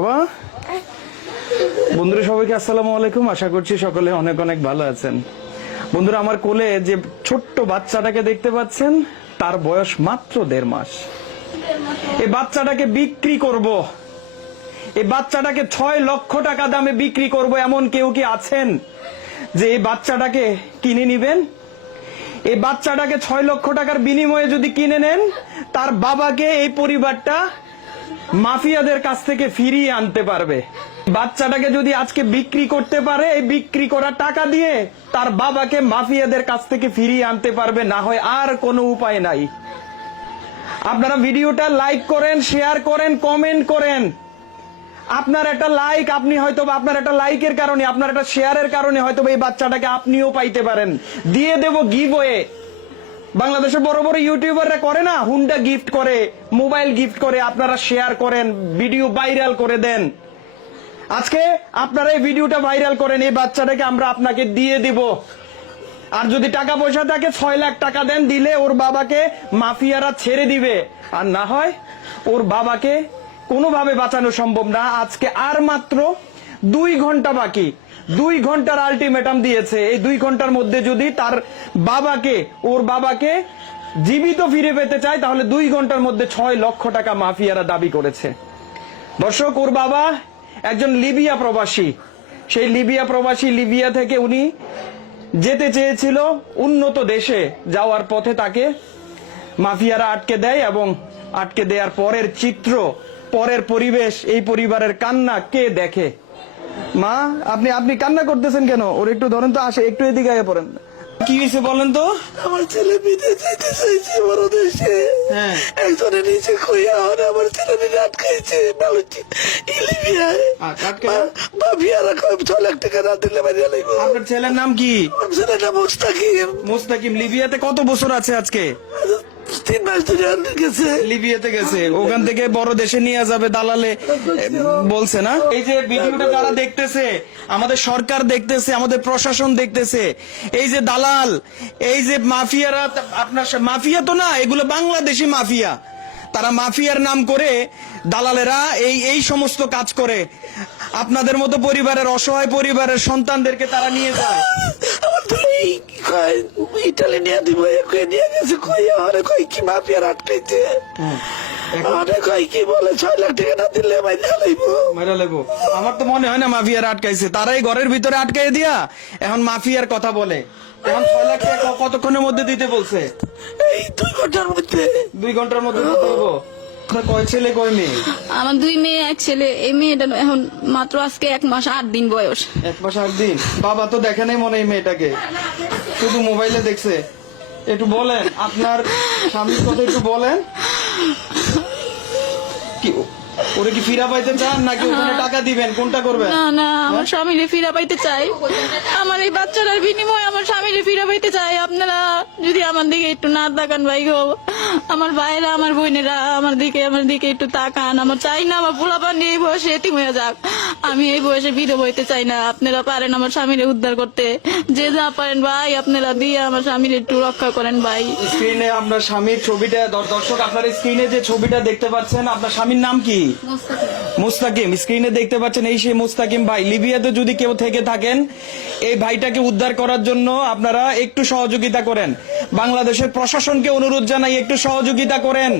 বাবা, বন্ধুরা সবাইকে আসসালামু আলাইকুম। আশা করছি সকলে অনেক অনেক ভালো আছেন। বন্ধুরা, আমার কোলে যে ছোট্ট বাচ্চাটাকে দেখতে পাচ্ছেন, তার বয়স মাত্র 1.5 মাস। এই বাচ্চাটাকে বিক্রি করব, এই বাচ্চাটাকে 6 লক্ষ টাকা দামে বিক্রি করব। এমন কেউ কি আছেন যে এই বাচ্চাটাকে কিনে নিবেন? এই বাচ্চাটাকে 6 লক্ষ টাকার বিনিময়ে যদি কিনে নেন, তার বাবাকে এই পরিবারটা মাফিয়াদের কাছ থেকে ফিরিয়ে আনতে পারবে। বাচ্চাটাকে যদি আজকে বিক্রি করতে পারে, এই বিক্রি করা টাকা দিয়ে তার বাবাকে মাফিয়াদের কাছ থেকে ফিরিয়ে আনতে পারবে, না হয় আর কোনো উপায় নাই। আপনারা ভিডিওটা লাইক করেন, শেয়ার করেন, কমেন্ট করেন। আপনার একটা লাইক, আপনি হয়তো আপনার একটা লাইকের কারণে, আপনার একটা শেয়ারের কারণে হয়তো এই বাচ্চাটাকে আপনিও পাইতে পারেন। দিয়ে দেব গিভওয়ে। বাংলাদেশের বড় বড় ইউটিউবাররা করে না, হুন্ডা গিফট করে, মোবাইল গিফট করে। আপনারা শেয়ার করেন, ভিডিও ভাইরাল করে দেন। আজকে আপনারা এই ভিডিওটা ভাইরাল করেন, এই বাচ্চাটাকে আমরা আপনাকে দিয়ে দিব। আর যদি টাকা পয়সা থাকে 6 লাখ টাকা দেন, দিলে ওর বাবাকে মাফিয়ারা ছেড়ে দিবে। আর না হয় ওর বাবাকে কোনোভাবে বাঁচানো সম্ভব না। আজকে আর মাত্র 2 ঘন্টা বাকি। 2 ঘন্টার আলটিমেটাম দিয়েছে। এই 2 ঘন্টার মধ্যে যদি তার বাবাকে, ওর বাবাকে জীবিত ফিরে পেতে চায়, তাহলে 2 ঘন্টার মধ্যে 6 লক্ষ টাকা মাফিয়ারা দাবি করেছে। দর্শক, ওর বাবা একজন লিবিয়া প্রবাসী। সেই লিবিয়া প্রবাসী, লিবিয়া থেকে উনি যেতে চেয়েছিল উন্নত দেশে। যাওয়ার পথে তাকে মাফিয়ারা আটকে দেয়, এবং আটকে দেওয়ার পরের চিত্র, পরের পরিবেশ, এই পরিবারের কান্না কে দেখে? মা, আপনি কান্না করতেছেন কেন? ওর একটু ধরেন তো, আসে একটু এদিকে আগে পড়েন। কি হয়েছে বলেন তো? আমার ছেলে বিদেশ যেতে চাইছে, বড় দেশে। হ্যাঁ, একজনের নিচে কইয়া আমার ছেলে আটকাইছে লিবিয়ায়। মাফিয়ারা 6 লাখ টাকা না দিলে মারিয়া লাগবে। আপনার ছেলের নাম কি? আমার ছেলের নাম মুস্তাকিম। মুস্তাকিম লিবিয়াতে কত বছর আছে আজকে? 3 মাস ধরে গেছে, লিবিয়াতে গেছে। ওখান থেকে বড় দেশে নিয়ে যাবে দালালে বলছে না? এই যে ভিডিওটা যারা দেখতেছে, আমাদের সরকার দেখতেছে, আমাদের প্রশাসন দেখতেছে, এই যে দালাল, এই যে মাফিয়ারা, আপনার মাফিয়া তো না, এগুলো বাংলাদেশি মাফিয়া। তারা মাফিয়ার নাম করে দালালেরা এই সমস্ত কাজ করে। আপনাদের মতো পরিবারের, অসহায় পরিবারের সন্তানদেরকে তারা নিয়ে যায়। ইটালি নিয়ে দিব, নিয়ে গেছে কই কি মাফিয়ার আটকাইছে। কি বলে 6 লাখ টাকা না দিলে মাইরা লাইবো। আমার তো মনে হয় না মাফিয়ার আটকাইছে, তারাই ঘরের ভিতরে আটকাই দিয়া এখন মাফিয়ার কথা বলে। এখন 6 লাখ টাকা কতক্ষণের মধ্যে দিতে বলছে? এই 2 ঘন্টার মধ্যে। 2 ঘন্টার মধ্যে দিতে হবো। কয় ছেলে কয় মেয়ে? আমার 2 মেয়ে 1 ছেলে। এই মেয়েটা এখন মাত্র আজকে 1 মাস 8 দিন বয়স। 1 মাস 8 দিন। বাবা তো দেখে নাই মনে হয় মেয়েটাকে, শুধু মোবাইলে দেখছে। একটু বলেন আপনার স্বামীর কথা, একটু বলেন। কি ওরে কি ফিরা পাইতে চান, নাকি ওখানে টাকা দিবেন? কোনটা করবেন? না না, আমার স্বামীরে ফিরা পাইতে চাই। আমার এই বাচ্চাটার বিনিময়ে আমার স্বামীরে ফিরা পাইতে চাই। আপনারা যদি আমার দিকে একটু না তাকান ভাই গো, আমার ভাইরা, আমার বোনেরা আমার দিকে একটু তাকান। আমার চাই না আমার পোলাপান এই বয়সে এতিম হয়ে যাক। আমি এই বয়সে বিধবা হইতে চাই না। আপনারা পারেন আমার স্বামীরে উদ্ধার করতে, যে যা পারেন ভাই আপনারা দিয়ে আমার স্বামীর একটু রক্ষা করেন ভাই। স্ক্রিনে আপনার স্বামীর ছবিটা, দর্শক আপনার স্ক্রিনে যে ছবিটা দেখতে পাচ্ছেন, আপনার স্বামীর নাম কি? মুস্তাকিম। স্ক্রিনে দেখতে পাচ্ছেন, এই সেই মুস্তাকিম ভাই। লিবিয়াতে যদি কেউ থেকে থাকেন, এই ভাইটাকে উদ্ধার করার জন্য আপনারা একটু সহযোগিতা করেন। বাংলাদেশের প্রশাসনকে অনুরোধ জানাই, একটু সহযোগিতা করেন।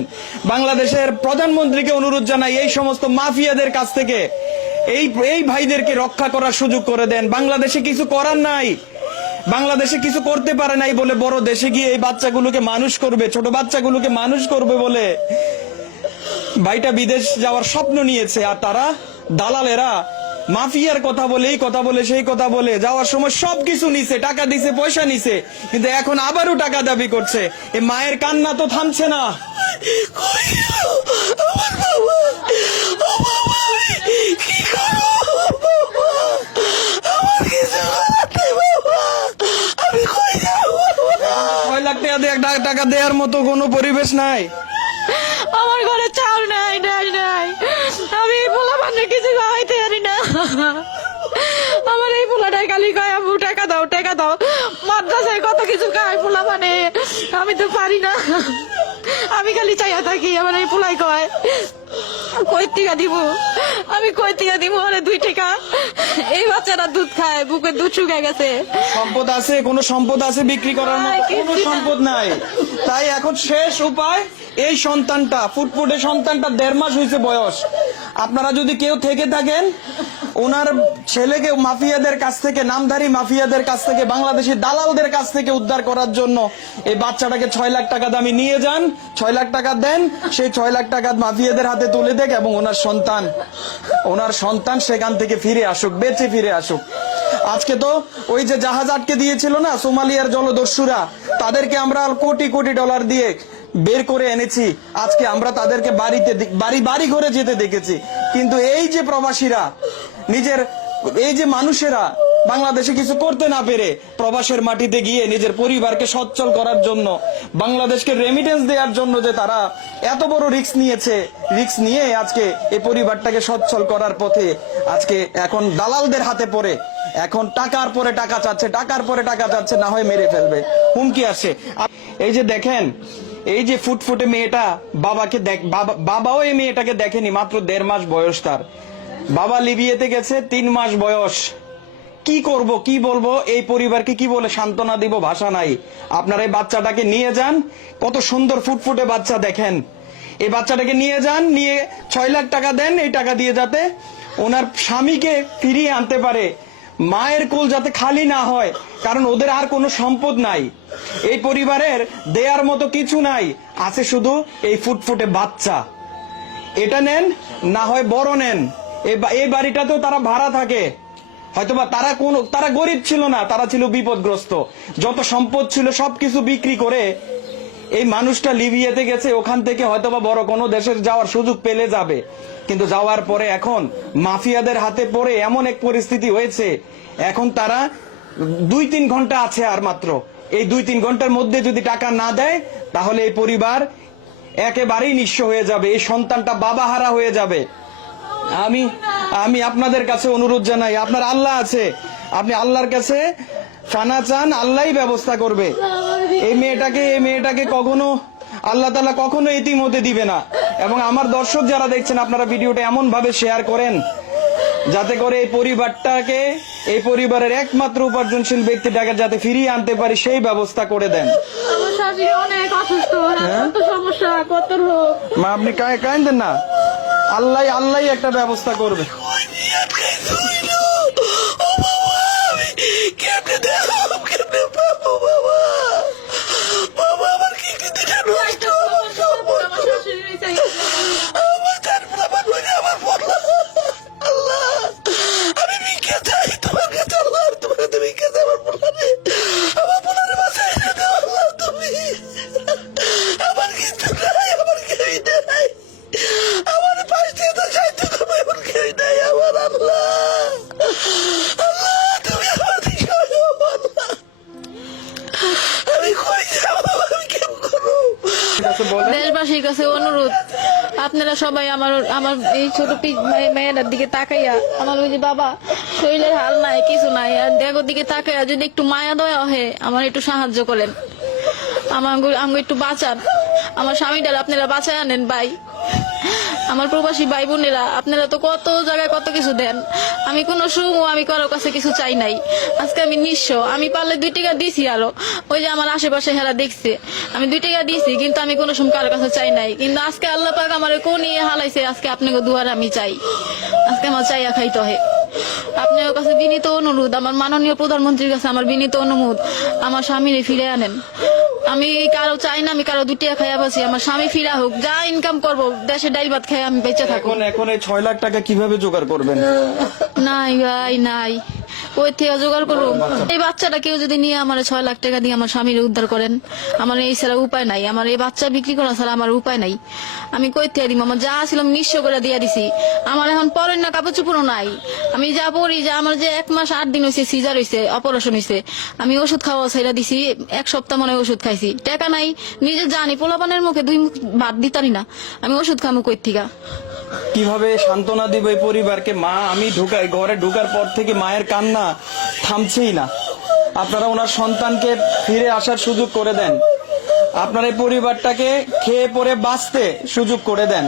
বাংলাদেশের প্রধানমন্ত্রীকে অনুরোধ জানাই, এই সমস্ত মাফিয়াদের কাছ থেকে এই ভাইদেরকে রক্ষা করার সুযোগ করে দেন। বাংলাদেশে কিছু করার নাই, বাংলাদেশে কিছু করতে পারে নাই বলে বড় দেশে গিয়ে এই বাচ্চাগুলোকে মানুষ করবে, ছোট বাচ্চাগুলোকে মানুষ করবে বলে ভাইটা বিদেশ যাওয়ার স্বপ্ন নিয়েছে। আর তারা দালালেরা মাফিয়ার কথা বলে, এই কথা বলে, সেই কথা বলে, যাওয়ার সময় সবকিছু নিছে, টাকা দিছে, পয়সা নিছে, কিন্তু এখন আবারও টাকা দাবি করছে। এই মায়ের কান্না তো থামছে না। টাকা দেওয়ার মতো কোনো পরিবেশ নাই। আমার ঘরে চাল নাই, ডাল নাই। আমি পোলা মানে কিছু খাওয়াইতে পারি না। আমার এই পোলাটাই খালি কয় আম্মু টাকা দাও, টাকা দাও। মাদ্রাসায় কত কিছু খায় পোলা মানে, আমি তো পারি না। আমি খালি চাইয়া থাকি, আমার এই পোলাই কয় কই থেকে দিব, আমি কই থেকে দিব ওরে 2 টাকা? এই বাচ্চারা দুধ খায়, বুকে দুধ শুকিয়ে গেছে। সম্পদ আছে, কোনো সম্পদ আছে বিক্রি করার মতো? কোনো সম্পদ নাই। তাই এখন শেষ উপায়, এই সন্তানটা, ফুটফুটে সন্তানটা 1.5 মাস হয়েছে বয়স। আপনারা যদি কেউ থেকে থাকেন, ওনার ছেলেকে মাফিয়াদের কাছ থেকে, নামধারী মাফিয়াদের কাছ থেকে, বাংলাদেশি দালালদের কাছ থেকে উদ্ধার করার জন্য এই বাচ্চাটাকে 6 লাখ টাকা দামি নিয়ে যান, 6 লাখ টাকা দেন, সেই 6 লাখ টাকা মাফিয়াদের হাতে তুলে দেখ এবং ওনার সন্তান সেখান থেকে ফিরে আসুক, বেঁচে ফিরে আসুক। আজকে তো ওই যে জাহাজ আটকে দিয়েছিল না সোমালিয়ার জলদস্যুরা, তাদেরকে আমরা কোটি কোটি ডলার দিয়ে বের করে এনেছি। আজকে আমরা তাদেরকে বাড়ি ঘরে যেতে দেখেছি। কিন্তু এই যে প্রবাসীরা, এই যে মানুষেরা বাংলাদেশে কিছু করতে না পেরে প্রবাসের মাটিতে গিয়ে নিজের পরিবারকে সচ্ছল করার জন্য, বাংলাদেশকে রেমিটেন্স দেওয়ার জন্য যে তারা এত বড় রিস্ক নিয়েছে, রিস্ক নিয়ে আজকে এই পরিবারটাকে সচ্ছল করার পথে আজকে এখন দালালদের হাতে পড়ে, এখন টাকার পরে টাকা চাচ্ছে, টাকার পরে টাকা চাচ্ছে, না হয় মেরে ফেলবে, হুমকি আসে। এই যে দেখেন, এই যে ফুটফুটে মেয়েটা, বাবাও এই মেয়েটাকে দেখেনি, মাত্র 1.5 মাস বয়স তার। বাবা লিবিয়াতে গেছে, 3 মাস বয়স। কি করব, কি বলবো, এই পরিবারকে কি বলে সান্ত্বনা দিব, ভাষা নাই। আপনারা এই বাচ্চাটাকে নিয়ে যান, কত সুন্দর ফুটফুটে বাচ্চা দেখেন। এই বাচ্চাটাকে নিয়ে যান, নিয়ে 6 লাখ টাকা দেন, এই টাকা দিয়ে যাতে ওনার স্বামীকে ফিরিয়ে আনতে পারে, মায়ের কোল যাতে খালি না হয়, কারণ ওদের আর কোনো সম্পদ নাই। এই পরিবারের দেয়ার মতো কিছু নাই, আছে শুধু এই ফুটফুটে বাচ্চা। এটা নেন, না হয় বড় নেন। এই বাড়িটাতেও তারা ভাড়া থাকে, হয়তোবা তারা গরিব ছিল না, তারা ছিল বিপদগ্রস্ত। যত সম্পদ ছিল সবকিছু বিক্রি করে এই মানুষটা লিবিয়াতে গেছে, ওখান থেকে হয়তোবা বড় কোনো দেশের যাওয়ার সুযোগ পেলে যাবে, কিন্তু যাওয়ার পরে এখন মাফিয়াদের হাতে পড়ে এমন এক পরিস্থিতি হয়েছে, এখন তারা 2-3 ঘন্টা আছে আর মাত্র। এই 2-3 ঘন্টার মধ্যে যদি টাকা না দেয়, তাহলে এই পরিবার একেবারেই নিঃস্ব হয়ে যাবে, এই সন্তানটা বাবাহারা হয়ে যাবে। আমি আপনাদের কাছে অনুরোধ জানাই, আপনার আল্লাহ আছে, আপনি আল্লাহর কাছে ফানা চান, আল্লাহই ব্যবস্থা করবে। এই মেয়েটাকে কখনো আল্লাহ তাআলা কখনো এতিম হতে দিবে না। এবং আমার দর্শক যারা দেখছেন, আপনারা ভিডিওটা এমন ভাবে শেয়ার করেন যাতে করে এই পরিবারের একমাত্র উপার্জনশীল ব্যক্তিটাকে যাতে ফিরিয়ে আনতে পারি, সেই ব্যবস্থা করে দেন। আমার স্বামী অনেক অসুস্থ, কত সমস্যা, কত রোগ। মা আপনি কাঁদেন না, আল্লাহ একটা ব্যবস্থা করবে। দেশবাসীর কাছে অনুরোধ, আপনারা সবাই আমার এই ছোট মেয়েটার দিকে তাকাইয়া, আমার ওই যে বাবা শরীরের হাল নাই, কিছু নাই, আর দেখো দিকে তাকাইয়া যদি একটু মায়া দয়া হয়, আমার একটু সাহায্য করেন, আমার একটু বাঁচান, আমার স্বামীটার আপনারা বাঁচায় আনেন ভাই। আমার প্রবাসী ভাই বোনেরা, আপনারা তো কত জায়গায় কত কিছু দেন, আমি কোনো আমি কারো কাছে কিছু চাই নাই। আজকে আমি নিঃস্ব, আমি পারলে 2 টাকা দিছি, আরো ওই যে আমার আশেপাশে হেরা দেখছে, আমি 2 টাকা দিছি, কিন্তু আমি কোনো সময় কারো কাছে চাই নাই। কিন্তু আজকে আল্লাহ পাক আমার কোন হালাইছে, আজকে আপনাকে দুয়ার আমি চাই, আজকে আমার চাইয়া খাইতে হয়। আপনার কাছে বিনীত অনুরোধ, আমার মাননীয় প্রধানমন্ত্রীর কাছে আমার বিনীত অনুরোধ, আমার স্বামীরে ফিরে আনেন। আমি কারো চাই না আমি কারো 2 টাকা খাইয়া বাঁচি, আমার স্বামী ফিরা হোক, যা ইনকাম করবো দেশে ডাইল ভাত খাই আমি বেঁচে থাকবো। এখন এই 6 লাখ টাকা কিভাবে জোগাড় করবেন? নাই ভাই নাই, কই থেকে জোগাড় করবো? এই বাচ্চাটা কেউ যদি নিয়ে আমার 6 লাখ টাকা দিয়ে আমার স্বামীর উদ্ধার করেন, আমার এই ছাড়া উপায় নাই, আমার এই বাচ্চা বিক্রি করা ছাড়া আমার উপায় নাই। আমি কই থেকে দিব? আমার যা ছিল আমি নিঃস্ব করে দিয়ে দিছি, আমার এখন পরের না কাপড় চোপড়ও নাই। আমি যা পড়ি, যে আমার যে 1 মাস 8 দিন হয়েছে সিজার হয়েছে, অপারেশন হয়েছে, আমি ওষুধ খাওয়া ছেড়ে দিছি, 1 সপ্তাহ মনে ওষুধ খাইছি, টাকা নাই, নিজে জানি পোলাপানের মুখে 2 মুখ ভাত দিতারি না, আমি ওষুধ খামু কই থেকে? কিভাবে সান্ত্বনা দিব এই পরিবারকে? মা, আমি ঘরে ঢোকার পর থেকে মায়ের কান্না থামছেই না। আপনারা ওনার সন্তানকে ফিরে আসার সুযোগ করে দেন, আপনার এই পরিবারটাকে খেয়ে পরে বাঁচতে সুযোগ করে দেন।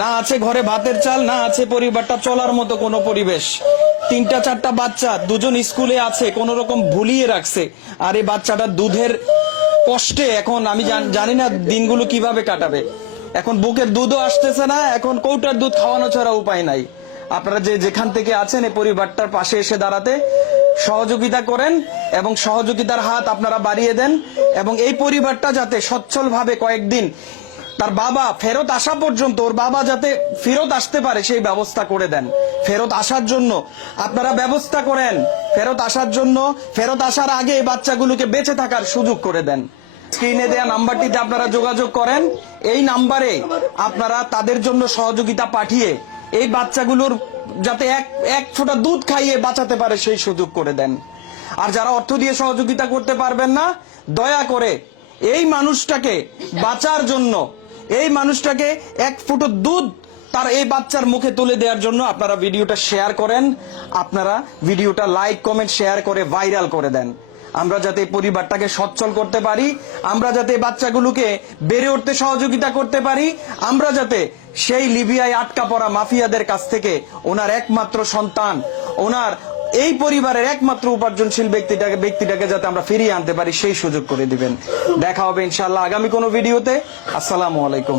না আছে ঘরে ভাতের চাল, না আছে পরিবারটা চলার মতো কোনো পরিবেশ। 3-4টা বাচ্চা, 2জন স্কুলে আছে, কোন রকম ভুলিয়ে রাখছে। আর এই বাচ্চাটা দুধের কষ্টে এখন আমি জানি না দিনগুলো কিভাবে কাটাবে। এখন বুকের দুধও আসতেছে না, এখন কৌটার দুধ খাওয়ানো ছাড়া উপায় নাই। আপনারা যে যেখান থেকে আছেন এই পরিবারটার পাশে এসে দাঁড়াতে সহযোগিতা করেন এবং সহযোগিতার হাত আপনারা বাড়িয়ে দেন, এবং এই পরিবারটা যাতে সচ্ছলভাবে কয়েকদিন তার বাবা ফেরত আসা পর্যন্ত, ওর বাবা যাতে ফেরত আসতে পারে সেই ব্যবস্থা করে দেন। ফেরত আসার জন্য আপনারা ব্যবস্থা করেন, ফেরত আসার জন্য, ফেরত আসার আগে এই বাচ্চাগুলোকে বেঁচে থাকার সুযোগ করে দেন। স্ক্রিনে দেয়া নাম্বারটিতে আপনারা যোগাযোগ করেন। এই নাম্বারে আপনারা তাদের জন্য সহযোগিতা পাঠিয়ে এই বাচ্চাগুলোর যাতে এক ফোঁটা দুধ খাইয়ে বাঁচাতে পারে সেই সুযোগ করে দেন। আর যারা অর্থ দিয়ে সহযোগিতা করতে পারবেন না, দয়া করে এই মানুষটাকে বাঁচার জন্য, এই মানুষটাকে এক ফুটো দুধ তার এই বাচ্চার মুখে তুলে দেওয়ার জন্য আপনারা ভিডিওটা শেয়ার করেন, আপনারা ভিডিওটা লাইক কমেন্ট শেয়ার করে ভাইরাল করে দেন। আমরা যাতে এই পরিবারটাকে সচ্ছল করতে পারি, আমরা যাতে এই বাচ্চাগুলোকে বেড়ে উঠতে সহযোগিতা করতে পারি, আমরা যাতে সেই লিবিয়ায় আটকা পড়া মাফিয়াদের কাছ থেকে ওনার একমাত্র সন্তান, ওনার এই পরিবারের একমাত্র উপার্জনশীল ব্যক্তিটাকে যাতে আমরা ফিরিয়ে আনতে পারি সেই সুযোগ করে দিবেন। দেখা হবে ইনশাআল্লাহ আগামী কোনো ভিডিওতে। আসসালামু আলাইকুম।